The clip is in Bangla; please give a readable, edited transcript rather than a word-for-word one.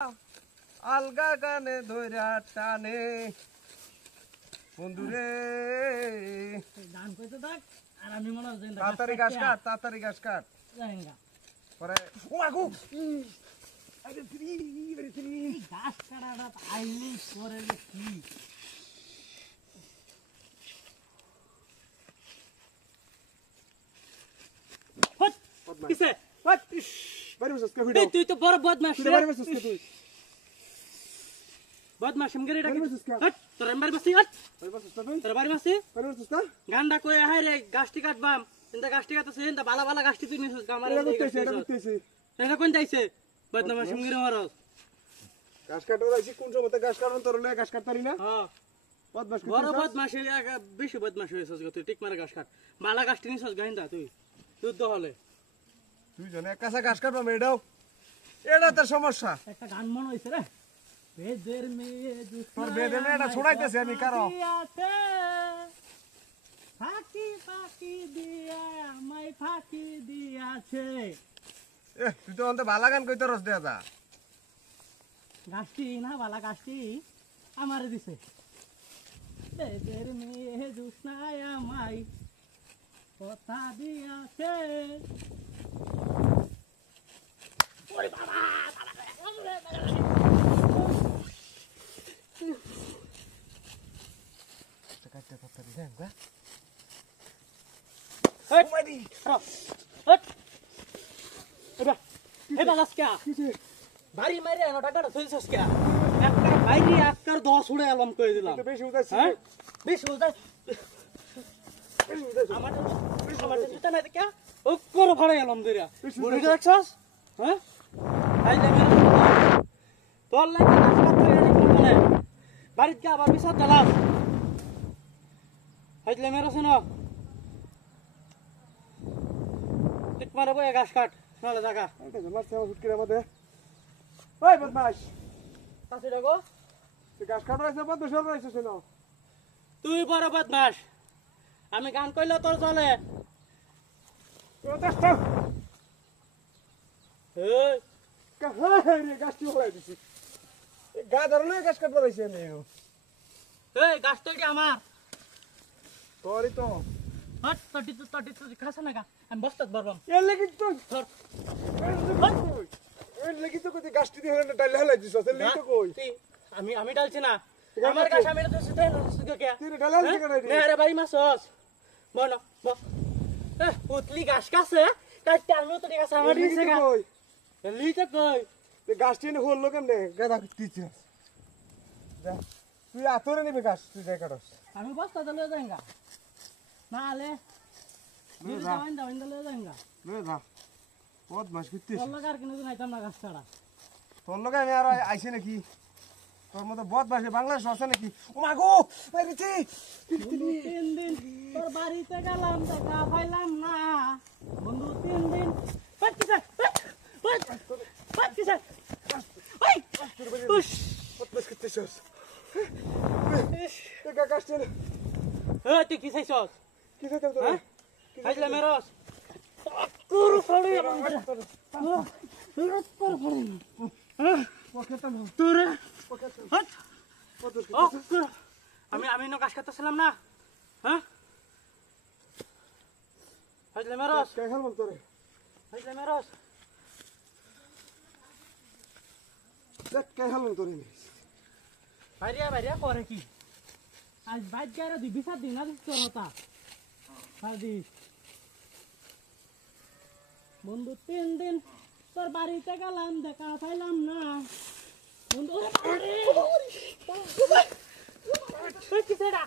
আলগা গানে ধইরা টানে বন্ধুরে গান কইতে থাক আর আমি মনে হয় তাড়াতাড়ি গাছ কাট যাইঙ্গা পরে ও আগু আরে ফ্রি গাছ কাটাটা আইলি করে যে কি হট কিসে হট বাড়ি বসে কে ভিডিও তুই তো বড় বদমাশ রে বাড়ি বসে কে তুই বদমাশ মগরে ডাকি বাড়ি বসে হট তোর এমবার বসি হট বাড়ি বসে তুই তোর বাড়ি বসি বাড়ি বসে না গান্ডা কই হাই রে গাছটি কাটবাম ইন্দা গাছটি কাটছে ইন্দা বালা বালা গাছটি তুই নিছিস কামারে এটা করতেছি এটা কোন যাইছে বদমাশ মগরে মারস গাছ কাটতে যাইছি কোন সময়তে গাছ কাটন তোর লয়ে গাছ কাটতারি না হ্যাঁ বদমাশ বড় বদমাশ বেশি বদমাশ হয়েছিস তুই টিক মারা গাছ কাট বালা গাছটি নিছিস গাইন্দা তুই যুদ্ধ হলে তুই জনে কাঁচা গাছ কাটবা মেডাও এটা তো সমস্যা একটা গান মনে হইছে রে বেদের মেয়ে তোর বেদের মেয়েটা ছড়াইতেছে আমি কারো ফাঁকি ফাঁকি দিয়া আমায় ফাঁকি দিয়াছে তুই তো অন্তে ভালা গান কইতে রস দেয়া যা গাছটি না বালা গাছটি আমারে দিছে বেদের মেয়ে জুসনায় আমায় কথা দিয়াছে ওরে বাবা কাটতে পারি দেন গা হট মারি হট এবা এবা লাসকা বাড়ি মারি আনো টাকাটা থইছস কে একবার বাইরে একবার 10 উড়ে আলম কই দিলাম বেশি উদাসী হ্যাঁ বেশ উদাস আমার জুতা না দেখা ও কোর ফাড়ে আলম দরিয়া বড়ি দেখছস হ্যাঁ আই যাবে তোর লাগে নাস্তা করে বলে বাড়িতে কে আবার বিসাত দিলাম হাইলে মেরে শুনো টিক মারে বই গাছ কাট নালে জায়গা এটা মারছে আমার হুটকির মধ্যে ওই বদমাশ কাছে ডাকো তুই গাছ কাট রাইছ বদমাশ রাইছ শোনো তুই বড় বদমাশ আমি গান কইলে তোর চলে প্রতেষ্ট এই রে গাছটি হলাই দিছি গা ধরনে গাছ কাট রাইছে আমি এই গাছটা কি আমার তোরই তো হট তটি তো খাসা না গা আমি বস্তাত বরবাম এর লাগি তো ধর এর লাগি তো কই গাছটি দিয়ে হলে ডাইলে হলাই দিছ এর লাগি তো কই আমি ডালছি না আমার গাছ আমি তো সিধা না কে তুই ডালে হলাই কেন না আরে ভাই মাছস বন পুতলি গাছ কাছে কাটতে আমি তো গাছ আমার দিছে গা কই লিতে কই তুই গাছটি নে হল কেমনে গাদা দিছিস যা তুই আতরে নিবি গাছ তুই যাই কাটস আমি বস্তা দলে যাইঙ্গা না আলে দিদি যাওয়াইন দলে যাইঙ্গা লয়ে যা বদমাশ করতিস তোর লাগার কিনে নাইতাম না গাছ ছাড়া তোর লগে আমি আর আইছি নাকি তোর মতো বদমাশে বাংলাদেশ আছে নাকি ও মা গো মেরেছি 3 দিন তোর বাড়িতে গেলাম দেখা পাইলাম না বন্ধু 3 দিন পাচ্ছিস ওই উস বদমাশ করতিস তুই গাছটি তুই কি চাইছস কি চাইতাম তোর হ্যাঁ খাইলে মেরস তোর ফড়ি তোর ফড়ি পকেটটা নো তোর হট পকেট আমি নো গাছ কাটতেছিলাম না হ্যাঁ খাইলে মেরস কে খেলব তোরে খাইলে মেরস দেখ কে খেলব তোরে বাইরিয়া করে কি আজ বাইক গাড়ি দুই বিচার দিন না তোর হতা সাদি বন্ধু 3 দিন তোর বাড়িতে গেলাম দেখা পাইলাম না বন্ধু কি সেটা